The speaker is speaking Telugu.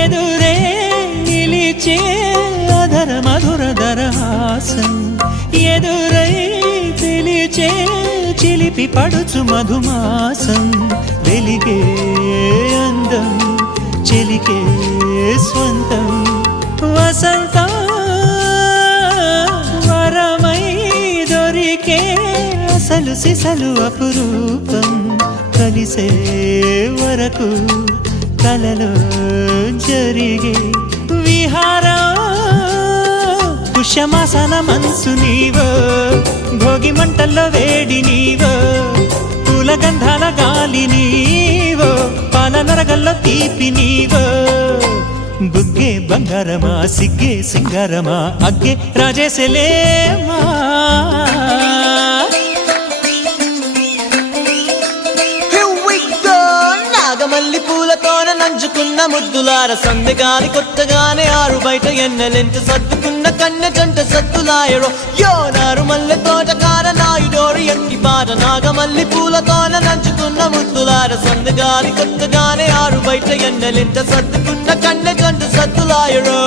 ఎదురే నిలిచే అధర మధుర దరహాసం ఎదురై పిలిచే చిలిపి పడుచు మధుమాసం వెలిగే అందం చెలికే స్వంతం వసంతం వరమై దొరికే అసలు సిసలు అపురూపం కలిసే వరకు కలలో జరిగే విహారం పుష్యమాసన మనసు నీవో భోగి మంటల్లో వేడి నీవో పూల గంధాల గాలి నీవో పాల నరగల్లో తీపి నీవో బుగ్గే బంగారమా సిగ్గే సింగారమా అగ్గే రాజేసలేమా మల్లి పూలతోన నంచుకున్న ముద్దులార సందెగాని కొత్తగానే ఆరు బయట ఎన్నెలెంట సర్దుకున్న కన్నె జంట సత్తులాయరో యోనారు మల్లె తోటకార నాయుడోరు ఎట్టి పాట నాగమల్లి పూలతోన నంచుకున్న ముద్దులార సందెగాని కొత్తగానే ఆరు బయట ఎన్నెలెంట సర్దుకున్న కన్నె జంట సత్తులాయరో